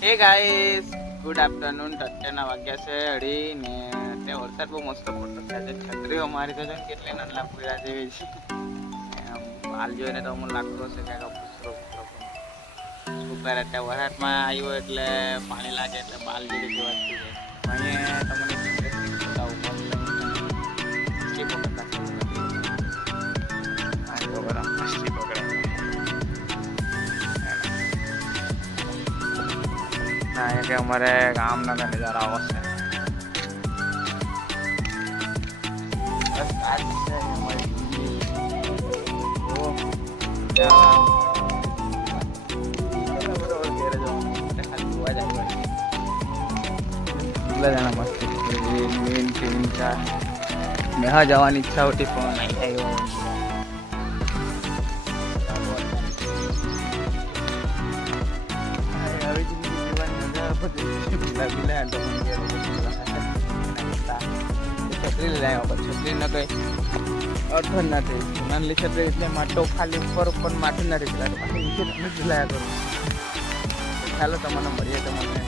હે guys, good afternoon. અત્યારના વાગ્યા છે 2:30 ને તે વરસાદ બહુ મસ્ત પડતો છે આજે. છત્રીઓ મારી તો છે કેટલી નાના પૂરા જેવી છે. હાલ જોઈને તો અમને લાગતો હશે કે પૂછરો ઉપર અત્યારે વરસાદમાં આવ્યો એટલે પાણી લાગે એટલે બાલ જેવી જોવા થઈ જાય. અહીંયા તમને ઇન્ટરેસ્ટિંગ બતાવું મસ્તી પકડતા મસ્તી પકડે ના કે અમારે ગામના નજારા આવશે. બસ આજ છે અમારી જિંદગી. મેં જવાની ઈચ્છા હતી પણ નહીં આવ્યો. છત્રી લઈ આવ્યો પણ છત્રીનો કઈ અર્થ જ નથી. નાની છત્રી એટલે માટો ખાલી ઉપર પણ માથું નથી ચલાતું. પાછી નીચે તમે જ લાયા કરું. ચાલો તમને મળીએ તમને